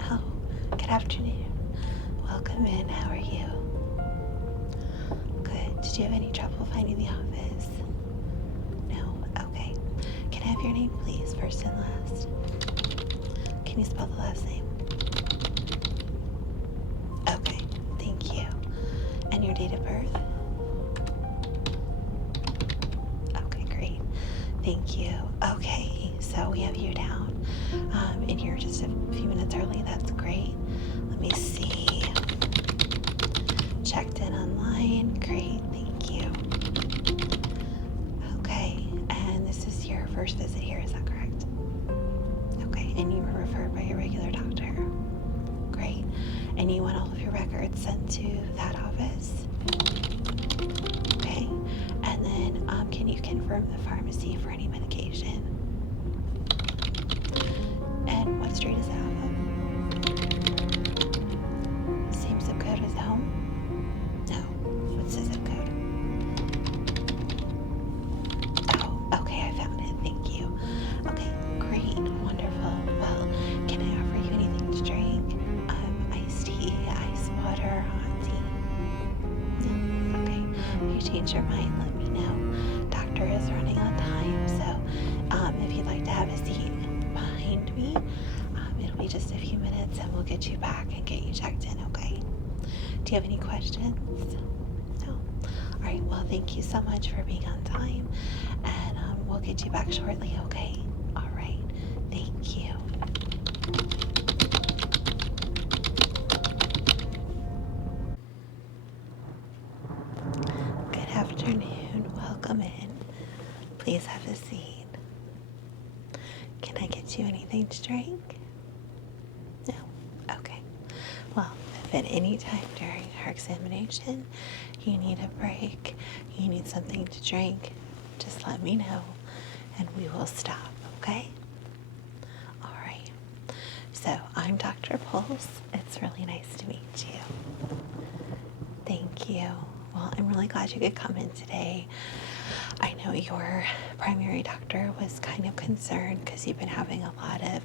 Oh, good afternoon. Welcome in. How are you? Good. Did you have any trouble finding the office? No? Okay. Can I have your name, please, first and last? Can you spell the last name? Okay. Thank you. And your date of birth? Okay, great. Thank you. Okay, so we have you down. And you're just a few minutes early. That's great. Let me see. Checked in online. Great. Thank you. Okay, and this is your first visit here, is that correct? Okay, and you were referred by your regular doctor. Great. And you want all of your records sent to that office? Okay. And then can you confirm the pharmacy for any medication? And what street is it off of? Same zip code as the home? No. What's the zip code? Oh, okay, I found it. Thank you. Okay, great. Wonderful. Well, can I offer you anything to drink? Iced tea, ice water, hot tea? No? Okay. If you change your mind, let me know. Doctor is running on time, so if you'd like to have a seat behind me, it'll be just a few minutes and we'll get you back and get you checked in, okay? Do you have any questions? No? All right, well, thank you so much for being on time, and we'll get you back shortly, okay? All right, thank you. Good afternoon. Welcome in. Please have a seat. Can I get you anything to drink? No? Okay. Well, if at any time during our examination you need a break, you need something to drink, just let me know and we will stop, okay? All right. So I'm Dr. Pulse. It's really nice to meet you. Thank you. Well, I'm really glad you could come in today. I know your primary doctor was kind of concerned because you've been having a lot of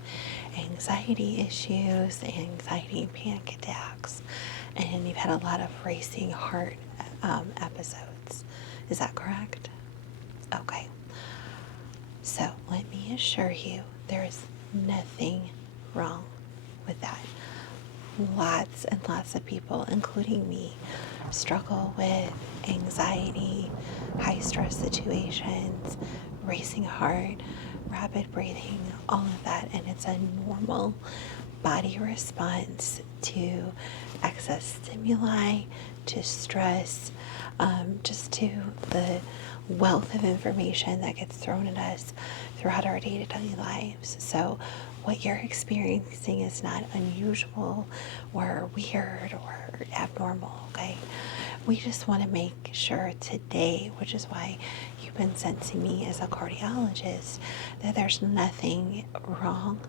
anxiety issues, anxiety and panic attacks, and you've had a lot of racing heart episodes. Is that correct? Okay. So let me assure you, there is nothing wrong with that. Lots and lots of people, including me, struggle with anxiety, high stress situations, racing heart, rapid breathing, all of that. And it's a normal body response to excess stimuli, to stress, just to the wealth of information that gets thrown at us throughout our day-to-day lives. So what you're experiencing is not unusual or weird or abnormal, okay? We just want to make sure today, which is why you've been sent to me as a cardiologist, that there's nothing wrong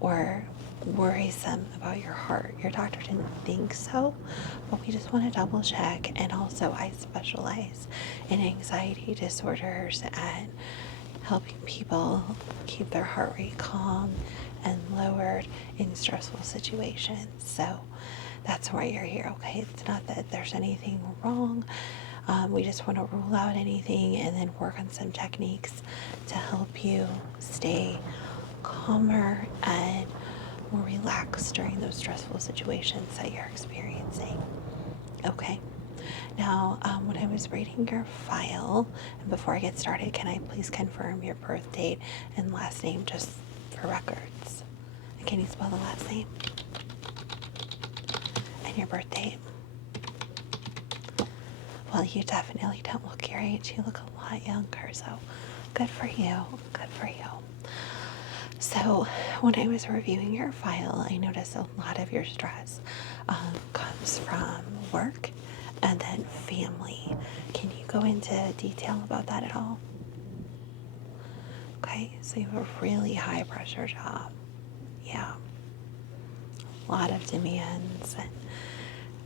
or worrisome about your heart. Your doctor didn't think so, but we just want to double check. And also, I specialize in anxiety disorders and helping people keep their heart rate calm and lowered in stressful situations. So that's why you're here, okay? It's not that there's anything wrong. We just want to rule out anything and then work on some techniques to help you stay calmer and more relaxed during those stressful situations that you're experiencing. Okay. Now, when I was reading your file, and before I get started, can I please confirm your birth date and last name just for records? And can you spell the last name? And your birth date? Well, you definitely don't look your age. You look a lot younger, so good for you. Good for you. So when I was reviewing your file, I noticed a lot of your stress comes from work and then family. Can you go into detail about that at all? Okay, so you have a really high pressure job. Yeah. A lot of demands, and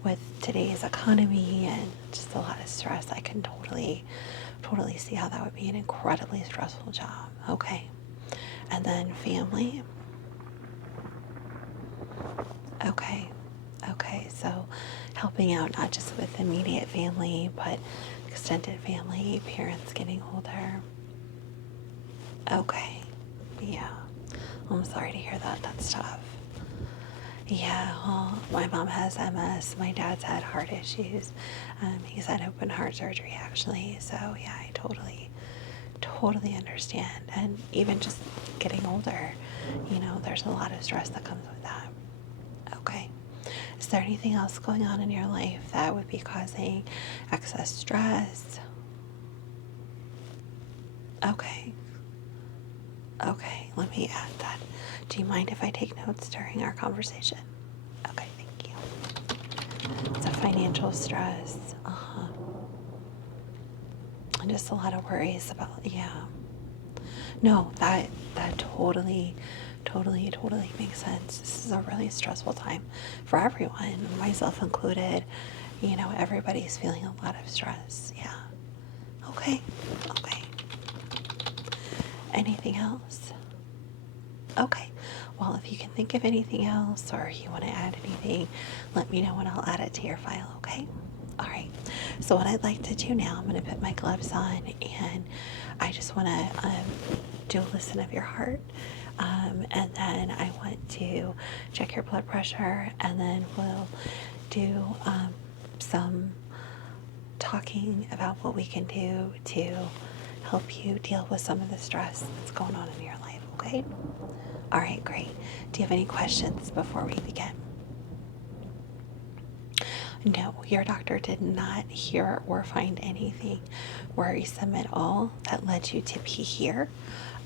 with today's economy and just a lot of stress, I can totally totally see how that would be an incredibly stressful job. Okay. And then family. Okay. Okay. So helping out not just with immediate family, but extended family, parents getting older. Okay. Yeah. I'm sorry to hear that. That's tough. Yeah, well, my mom has MS. My dad's had heart issues. He's had open heart surgery, actually. So, yeah, I totally understand. And even just getting older, there's a lot of stress that comes with that. Okay. Is there anything else going on in your life that would be causing excess stress? Okay. Okay, let me add that. Do you mind if I take notes during our conversation? Okay, thank you. It's a financial stress. And just a lot of worries about, yeah. No, that totally makes sense. This is a really stressful time for everyone, myself included. Everybody's feeling a lot of stress. Yeah. Okay. Okay. Anything else? Okay. Well, if you can think of anything else or you want to add anything, let me know and I'll add it to your file, okay? All right. So what I'd like to do now, I'm going to put my gloves on and I just want to do a listen of your heart. And then I want to check your blood pressure and then we'll do some talking about what we can do to help you deal with some of the stress that's going on in your life, okay? All right, great. Do you have any questions before we begin? No, your doctor did not hear or find anything worrisome at all that led you to be here.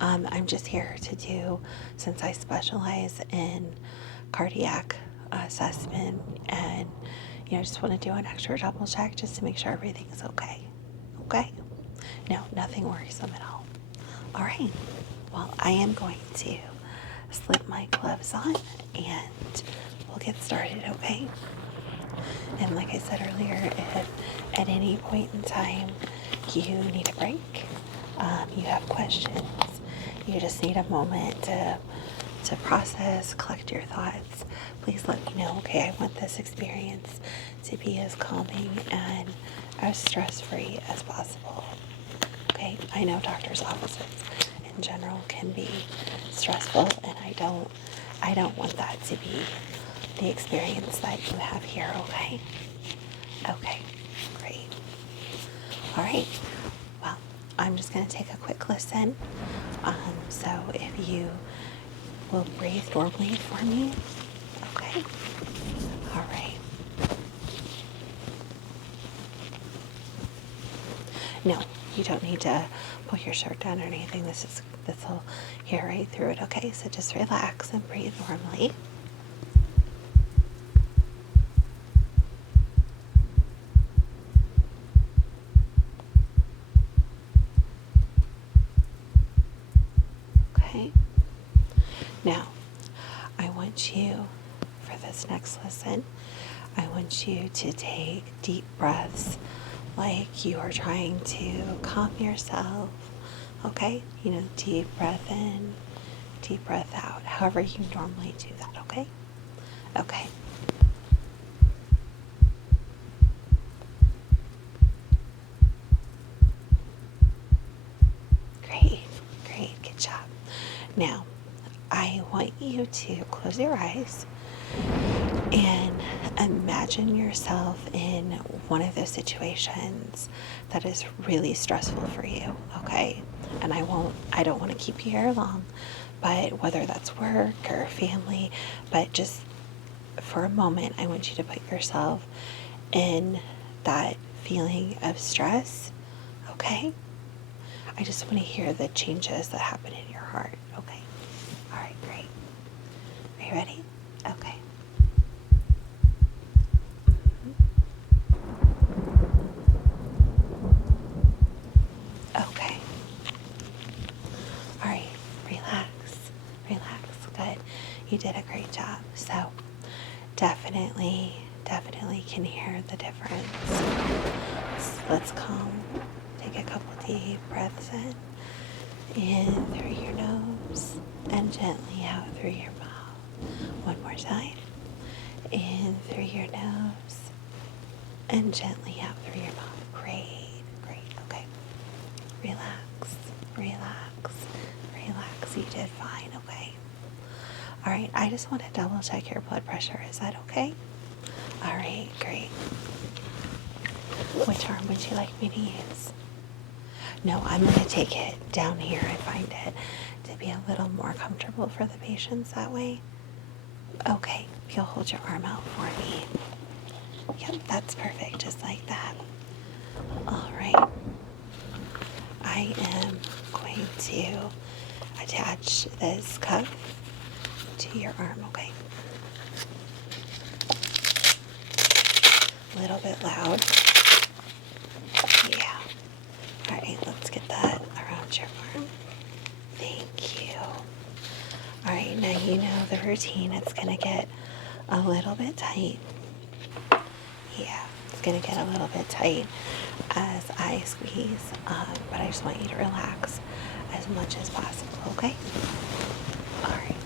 I'm just here to do, since I specialize in cardiac assessment and, just want to do an extra double check just to make sure everything's okay. Okay? No, nothing worrisome at all. All right. Well, I am going to slip my gloves on and we'll get started, okay? And like I said earlier, if at any point in time you need a break, you have questions, you just need a moment to process, collect your thoughts, please let me know, okay? I want this experience to be as calming and as stress-free as possible, okay? I know doctors' offices in general can be stressful, and I don't want that to be the experience that you have here, okay? Okay, great. All right, well, I'm just going to take a quick listen. So if you will breathe normally for me, okay? All right. No, you don't need to pull your shirt down or anything. This will hear right through it, okay? So just relax and breathe normally. Okay. Now, I want you, for this next lesson, I want you to take deep breaths like you are trying to calm yourself, okay? Deep breath in, deep breath out, however you normally do that, okay? Okay. Great, good job. Now, I want you to close your eyes and imagine yourself in one of those situations that is really stressful for you, okay? And I don't want to keep you here long, but whether that's work or family, but just for a moment, I want you to put yourself in that feeling of stress, okay? I just want to hear the changes that happen in your heart, okay? All right, great. Are you ready? Okay. Okay. All right, relax. Good. You did a great job. So definitely can hear the difference. Let's calm. Take a couple deep breaths in through your nose and gently out through your mouth. One more time. In through your nose and gently out through your mouth. Great, great. Okay. Relax, relax, relax. You did fine, okay? All right, I just want to double check your blood pressure. Is that okay? All right, great. Which arm would you like me to use? No, I'm going to take it down here. I find it to be a little more comfortable for the patients that way. Okay, if you'll hold your arm out for me. Yep, that's perfect, just like that. All right. I am going to attach this cuff to your arm, okay? A little bit loud. Yeah. All right, let's get that around your arm. Thank you. All right, now you know the routine. It's going to get a little bit tight. Yeah, it's going to get a little bit tight as I squeeze, but I just want you to relax as much as possible, okay? All right.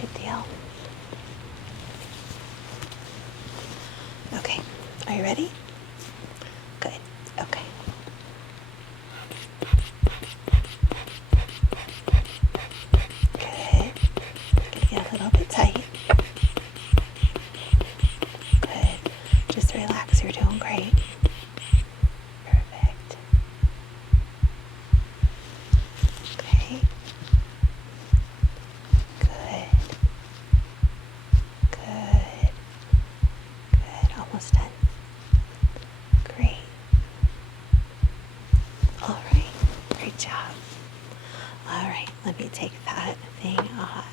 Good deal. Okay, are you ready? Good, okay. Good. Gonna get a little bit tight. Good. Just relax, you're doing great. Perfect. Okay. Good. Good. Good. Almost done. Great. All right. Great job. All right. Let me take that thing off.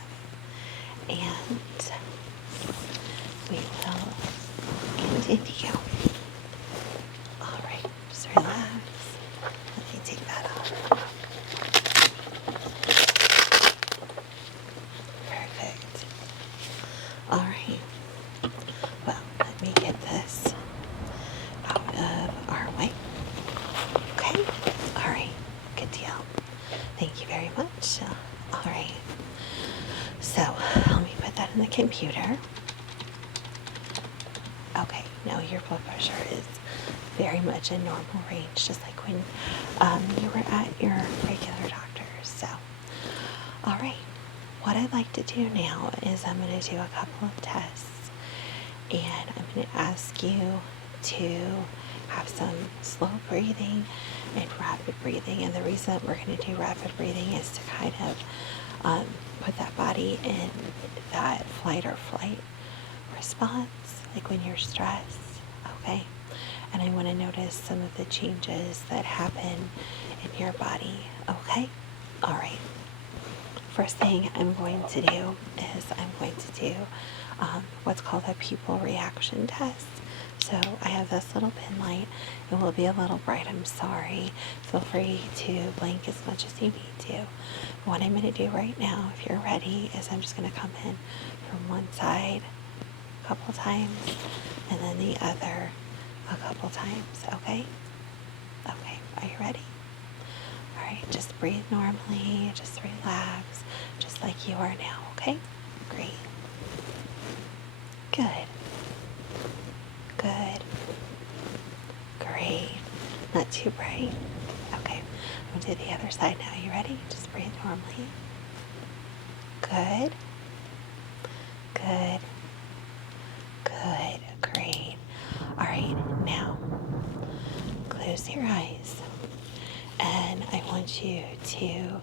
And we will continue. All right. Just relax. Let me take that off. Perfect. All right. Well, let me get this out of our way. Okay. All right. Good deal. Thank you very much. All right. So let me put that in the computer. Okay. Now your blood pressure is very much in normal range, just like when you were at your regular doctor's. So, all right. What I'd like to do now is I'm going to do a couple of tests, and I'm going to ask you to have some slow breathing and rapid breathing. And the reason that we're going to do rapid breathing is to kind of put that body in that fight or flight response, like when you're stressed, okay? And I want to notice some of the changes that happen in your body, okay? All right. First thing I'm going to do is I'm going to do what's called a pupil reaction test. So I have this little pin light. It will be a little bright. I'm sorry. Feel free to blink as much as you need to. What I'm going to do right now, if you're ready, is I'm just going to come in from one side a couple times and then the other a couple times, okay? Okay, are you ready? All right, just breathe normally, just relax, just like you are now, okay? Great. Good. Good. Great. Not too bright. Okay, I'm going to do the other side now. You ready? Just breathe normally. Good. Good. Good. Great. All right, now close your eyes. And I want you to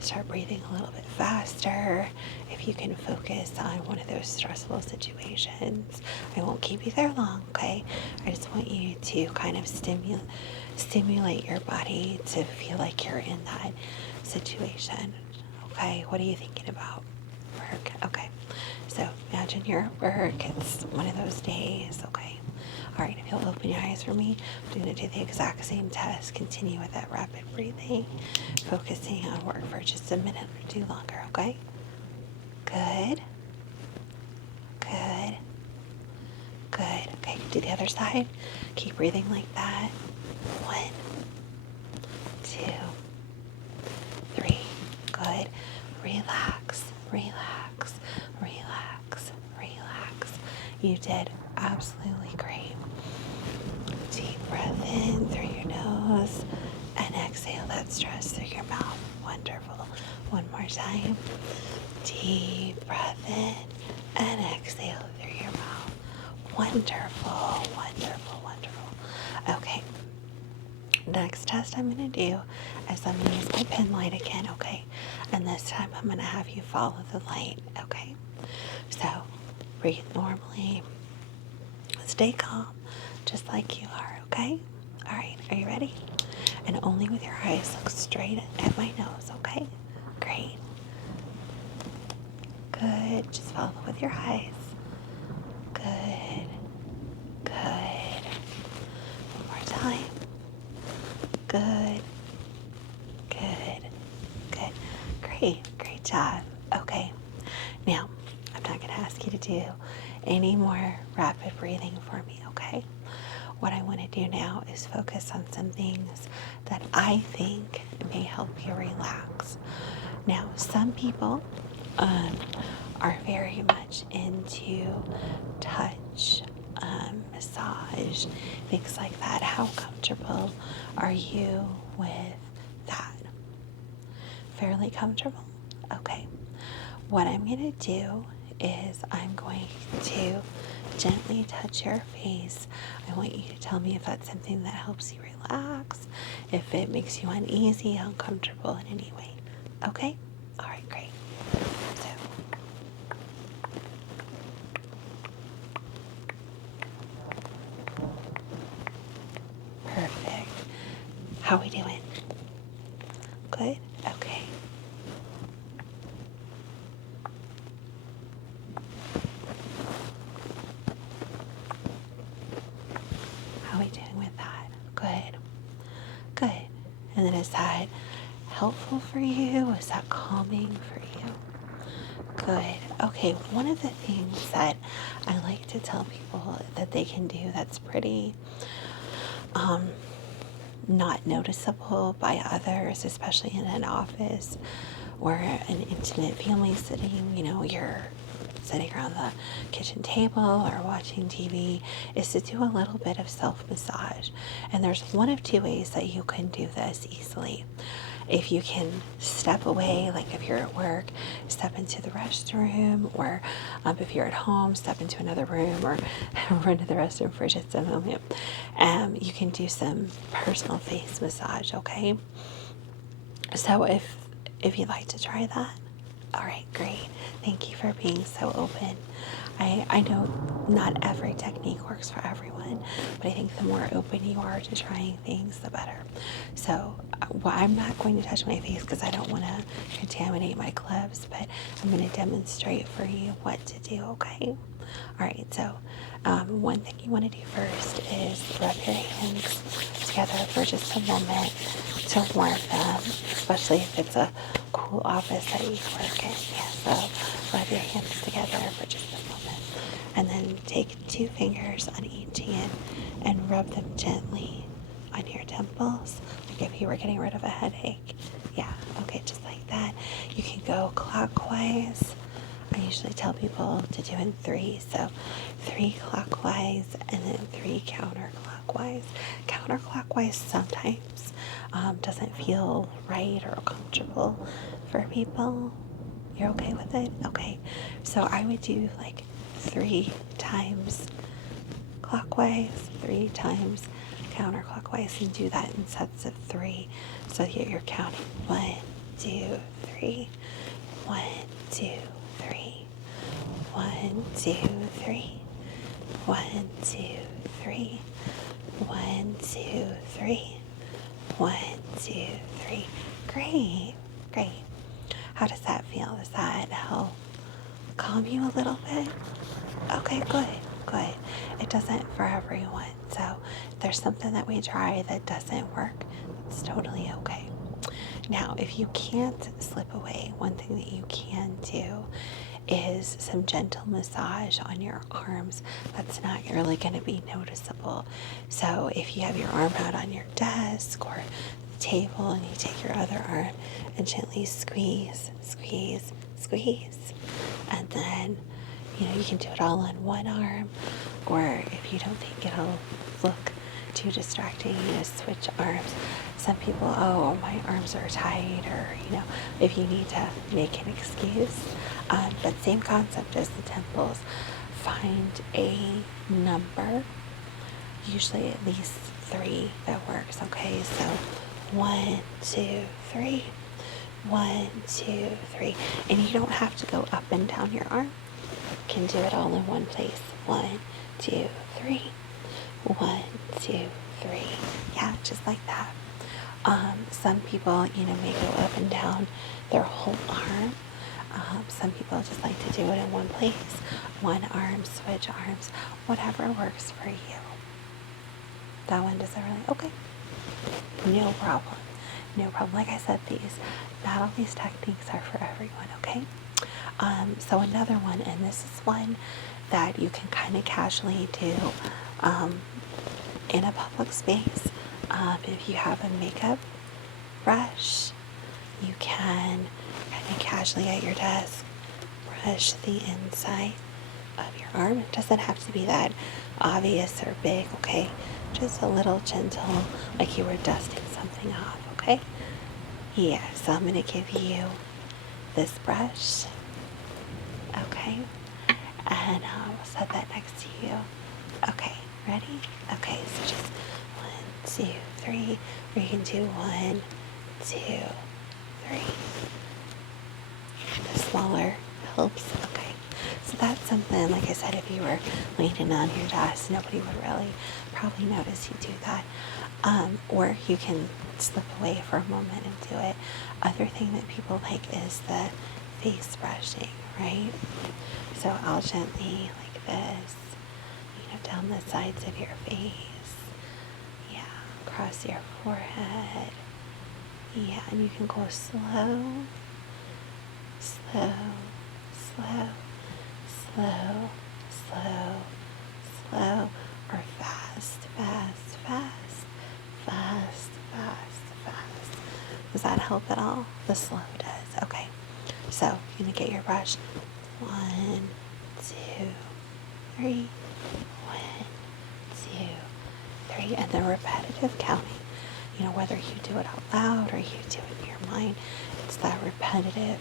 start breathing a little bit faster. If you can focus on one of those stressful situations, I won't keep you there long, okay? I just want you to kind of stimulate your body to feel like you're in that situation, okay? What are you thinking about? Work, okay. So imagine you're at work. It's one of those days, okay? All right, if you'll open your eyes for me, I'm going to do the exact same test. Continue with that rapid breathing, focusing on work for just a minute or two longer, okay? Good. Good. Good. Okay, do the other side. Keep breathing like that. 1, 2, 3. Good. Relax, relax, relax, relax. You did absolutely great. Deep breath in through your nose and exhale that stress through your mouth. Wonderful. One more time. Deep breath in and exhale through your mouth. Wonderful, wonderful, wonderful. Okay. Next test I'm going to do is I'm going to use my pen light again, okay? And this time I'm going to have you follow the light, okay? So breathe normally. Stay calm, just like you are, okay? All right, are you ready? And only with your eyes look straight at my nose, okay? Great. Good. Just follow with your eyes. Good. Good. One more time. Good. Good. Good. Great. Great job. Okay. Now, I'm not going to ask you to do any more rapid breathing for me, okay? What I want to do now is focus on some things that I think may help you relax. Now, some people are very much into touch, massage, things like that. How comfortable are you with that? Fairly comfortable? Okay. What I'm going to do is I'm going to gently touch your face. I want you to tell me if that's something that helps you relax, if it makes you uneasy, uncomfortable in any way. Okay? All right, great. So, perfect. How are we doing? Good? Okay. How are we doing with that? Good. Good. And then is that helpful for you? Is that calming for you? Good. Okay, one of the things that I like to tell people that they can do that's pretty not noticeable by others, especially in an office or an intimate family sitting, you're sitting around the kitchen table or watching TV, is to do a little bit of self-massage. And there's one of two ways that you can do this easily. If you can step away, like if you're at work, step into the restroom, or if you're at home, step into another room or run to the restroom for just a moment. You can do some personal face massage, okay? So if you'd like to try that, all right, great. Thank you for being so open. I know not every technique works for everyone, but I think the more open you are to trying things, the better. So I'm not going to touch my face because I don't want to contaminate my gloves, but I'm going to demonstrate for you what to do, okay? All right, so one thing you want to do first is rub your hands together for just a moment to warm them, especially if it's a cool office that you work in. Yeah, so rub your hands together for just a moment. And then take 2 fingers on each hand and rub them gently on your temples, like if you were getting rid of a headache. Yeah, okay, just like that. You can go clockwise. I usually tell people to do in 3, so 3 clockwise and then 3 counterclockwise. Counterclockwise sometimes doesn't feel right or comfortable for people. You're okay with it? Okay. So I would do like 3 times clockwise, 3 times counterclockwise, and do that in sets of 3 so that you're counting 1, 2, 3, 1, 2, 3, 1, 2, 3, 1, 2, 3, 1, 2, 3, 1, 2, 3. Great, great. How does that feel? Does that help calm you a little bit? Okay, good, good. It doesn't for everyone. So if there's something that we try that doesn't work, it's totally okay. Now, if you can't slip away, one thing that you can do is some gentle massage on your arms. That's not really going to be noticeable. So if you have your arm out on your desk or the table and you take your other arm and gently squeeze, squeeze, squeeze, and then you can do it all on one arm, or if you don't think it'll look too distracting, switch arms. Some people, oh, my arms are tight, or if you need to make an excuse. But same concept as the temples. Find a number, usually at least 3 that works. Okay, so 1, 2, 3. 1, 2, 3. And you don't have to go up and down your arm. You can do it all in one place. 1, 2, 3. 1, 2, 3. Yeah, just like that. Some people, may go up and down their whole arm. Some people just like to do it in one place. One arm, switch arms, whatever works for you. That one doesn't really, okay. No problem. No problem. Like I said, not all these techniques are for everyone, okay? So another one, and this is one that you can kind of casually do in a public space. If you have a makeup brush, you can kind of casually at your desk brush the inside of your arm. It doesn't have to be that obvious or big, okay? Just a little gentle, like you were dusting something off, okay? Yeah, so I'm going to give you this brush, okay? And I'll set that next to you. Okay, ready? Okay, so just 1, 2, 3, or you can do 1, 2, 3. The smaller helps, okay? So that's something, like I said, if you were leaning on your desk, nobody would really probably notice you do that. Or you can slip away for a moment and do it. Other thing that people like is the face brushing, right? So I'll gently, like this, down the sides of your face. Yeah, across your forehead. Yeah, and you can go slow, slow, slow, slow, slow, slow, or fast, fast, fast, fast, fast, fast. Does that help at all? The slow does. Okay. So you're going to get your brush. 1, 2, 3. 1, 2, 3. And then repetitive counting. Whether you do it out loud or you do it in your mind, it's that repetitive.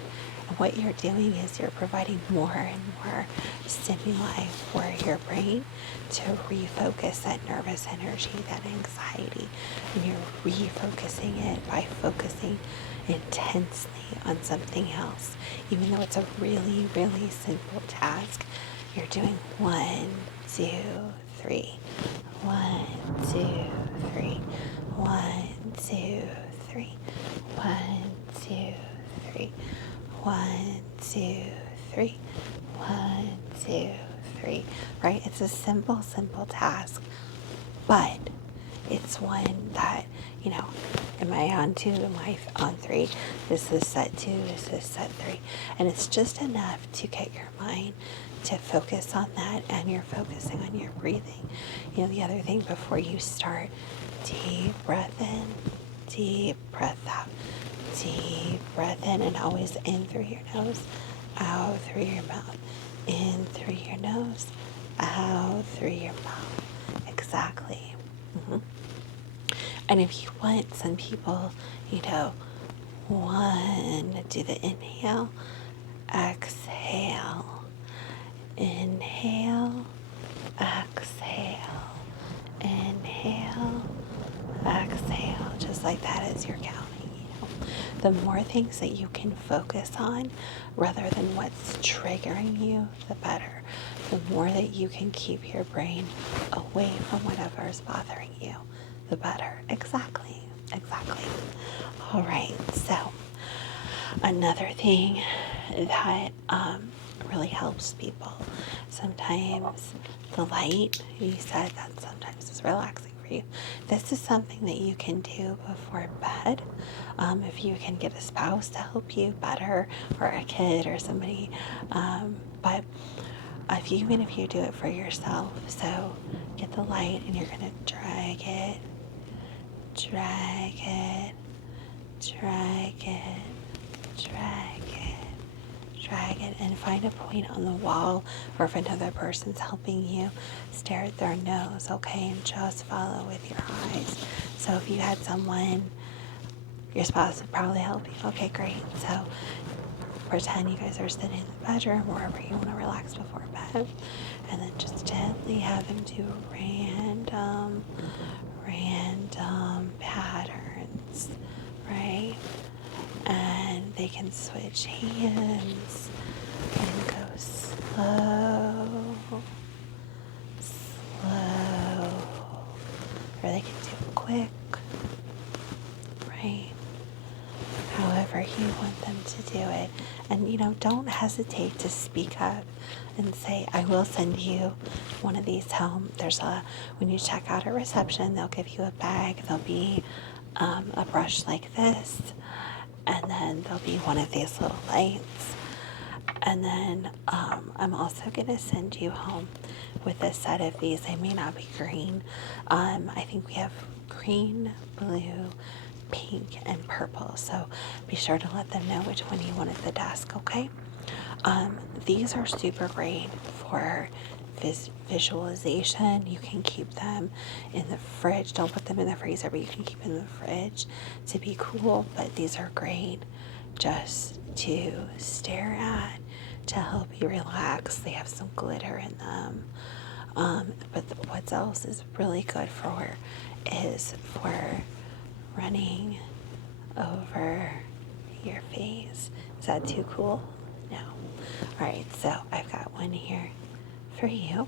And what you're doing is you're providing more and more stimuli for your brain to refocus that nervous energy, that anxiety. And you're refocusing it by focusing intensely on something else. Even though it's a really, really simple task, you're doing 1, 2, 3. 1, 2, 3. 1, 2, 3. 1, 2, 3. 1, 2, 3. 1, 2, 3. Right? It's a simple, simple task, but it's one that, am I on 2? Am I on 3? This is set 2. This is set 3. And it's just enough to get your mind to focus on that, and you're focusing on your breathing. The other thing before you start, deep breath in, deep breath out, deep breath in, and always in through your nose, out through your mouth, in through your nose, out through your mouth. Exactly. And if you want, some people, want to do the inhale, exhale, inhale, exhale, inhale, exhale, just like that as you're counting. The more things that you can focus on rather than what's triggering you, the better. The more that you can keep your brain away from whatever is bothering you, the better. Exactly. All right, so another thing that really helps people, sometimes the light, you said that sometimes is relaxing for for you. This is something that you can do before bed. If you can get a spouse to help you, better, or a kid or somebody. But even if you do it for yourself, so get the light and you're going to drag it, drag it, drag it, drag it, drag it, and find a point on the wall, or if another person's helping you, stare at their nose, okay, and just follow with your eyes. So if you had someone, your spouse would probably help you. Okay, great. So pretend you guys are sitting in the bedroom, wherever you want to relax before bed, and then just gently have them do random patterns, right? And they can switch hands and go slow, slow, or they can do quick, right? However you want them to do it. And, don't hesitate to speak up and say, I will send you one of these home. When you check out at reception, they'll give you a bag. There'll be a brush like this, and then there'll be one of these little lights. And then I'm also going to send you home with a set of these. They may not be green. I think we have green, blue, pink, and purple. So be sure to let them know which one you want at the desk, okay? These are super great for visualization. You can keep them in the fridge. Don't put them in the freezer, but you can keep them in the fridge to be cool. But these are great just to stare at, to help you relax. They have some glitter in them. But what else is really good is for running over your face. Is that too cool? No. All right, so I've got one here for you.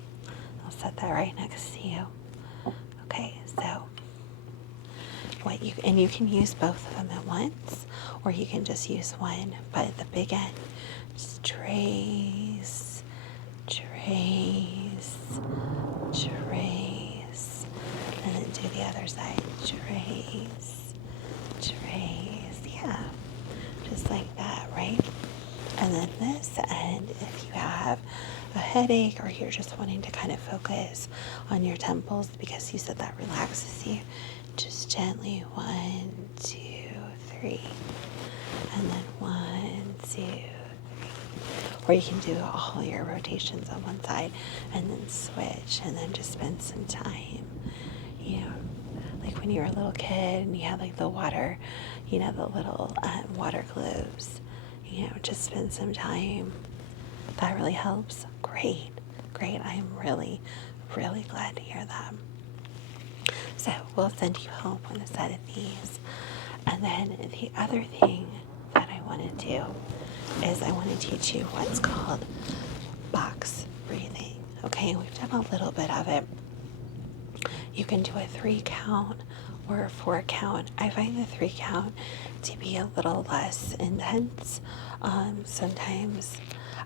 I'll set that right next to you. Okay, so you can use both of them at once, or you can just use one, but at the big end, just trace, trace, trace, and then do the other side, trace, trace, yeah, just like that, right? And then this end, if you have a headache or you're just wanting to kind of focus on your temples because you said that relaxes you, just gently 1, 2, 3, and then 1, 2, 3. Or you can do all your rotations on one side and then switch, and then just spend some time, like when you were a little kid and you had like the water, the little water globes, just spend some time. That really helps. Great. I'm really, really glad to hear that. So we'll send you home with a set of these. And then the other thing that I want to do is I want to teach you what's called box breathing. Okay, we've done a little bit of it. You can do a 3 count or a 4 count. I find the 3 count to be a little less intense. Sometimes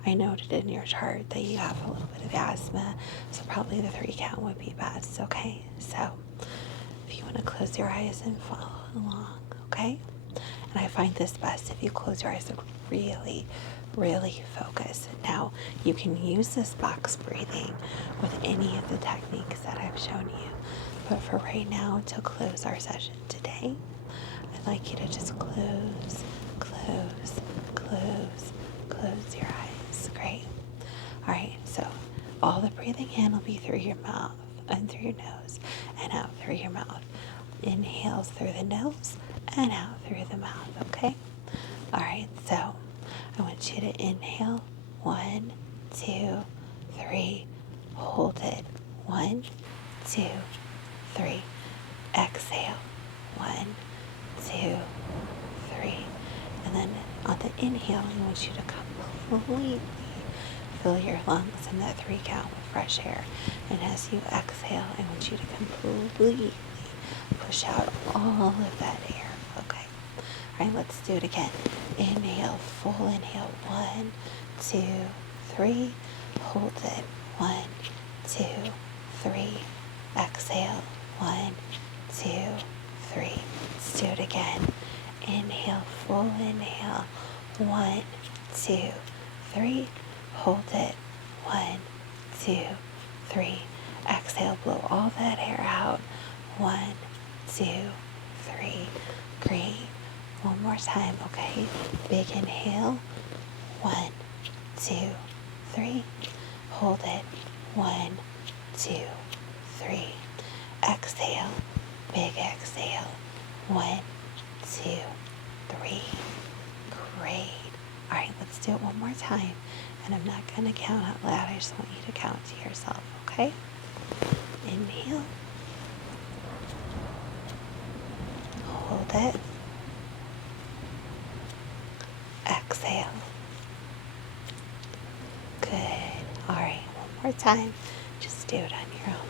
I noted in your chart that you have a little bit of asthma, so probably the 3 count would be best, okay? So if you want to close your eyes and follow along, okay? And I find this best if you close your eyes and really, really focus. Now, you can use this box breathing with any of the techniques that I've shown you, but for right now, to close our session today, I'd like you to just close, close, close, close your eyes. Great. All right, so all the breathing in will be through your mouth and through your nose and out through your mouth. Inhales through the nose and out through the mouth, okay? All right, so I want you to inhale. 1, 2, 3. Hold it. 1, 2, 3. Exhale. 1, 2, 3. And then on the inhale, I want you to completely fill your lungs in that 3 count with fresh air. And as you exhale, I want you to completely push out all of that air. Okay. All right, let's do it again. Inhale, full inhale. 1, 2, 3. Hold it. 1, 2, 3. Exhale. 1, 2, 3. Let's do it again. Inhale, full inhale. 1, 2, 3. Hold it. 1, 2, 3. Exhale, blow all that air out. 1, 2, 3. Great. One more time, okay? Big inhale. 1, 2, 3. Hold it. 1, 2, 3. Exhale. Big exhale. 1, 2, 3. Great. All right, let's do it one more time. And I'm not going to count out loud. I just want you to count to yourself, okay? Inhale. Hold it. Exhale. Good. All right, one more time. Just do it on your own.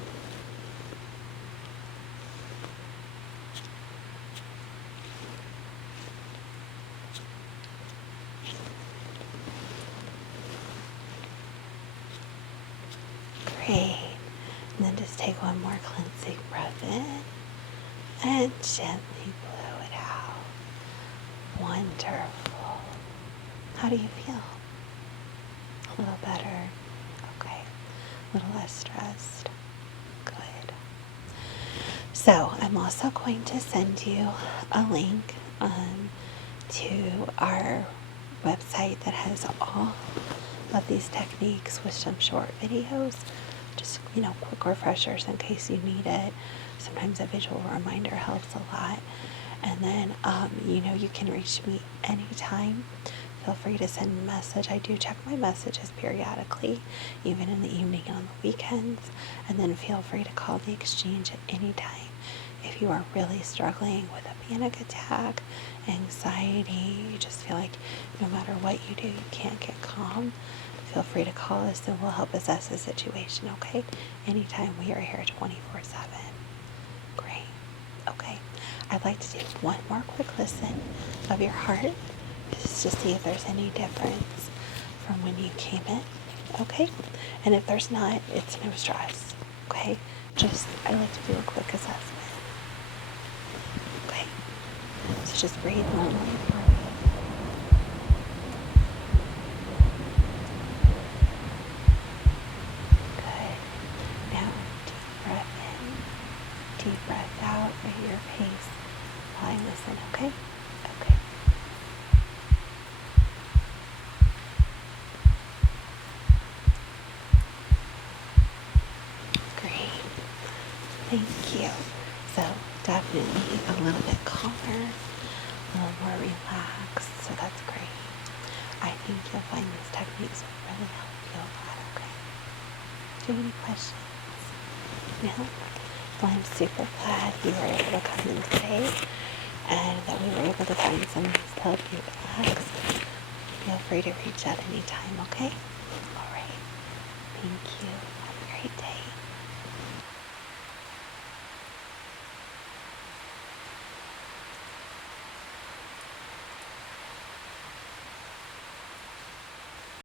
Great. And then just take one more cleansing breath in and gently blow it out. Wonderful. How do you feel? A little better? Okay. A little less stressed? Good. So I'm also going to send you a link to our website that has all of these techniques with some short videos. Just, quick refreshers in case you need it. Sometimes a visual reminder helps a lot. And then, you can reach me anytime. Feel free to send a message. I do check my messages periodically, even in the evening and on the weekends. And then feel free to call the exchange at any time. If you are really struggling with a panic attack, anxiety, you just feel like no matter what you do, you can't get calm, feel free to call us and we'll help assess the situation, okay? Anytime. We are here 24/7. Great. Okay. I'd like to do one more quick listen of your heart just to see if there's any difference from when you came in, okay? And if there's not, it's no stress, okay? I like to do a quick assessment. Okay. So just breathe normally for me. Good. Now, deep breath in, deep breath out at your pace while I listen, okay? Okay. Great. Thank you. So, definitely a little bit calmer, a little more relaxed, so that's great. I think you'll find these techniques will really help you a lot, okay? Do you have any questions? No? Well, I'm super glad you were able to come in today and that we were able to find some ways to help you relax. Feel free to reach out anytime, okay? All right. Thank you.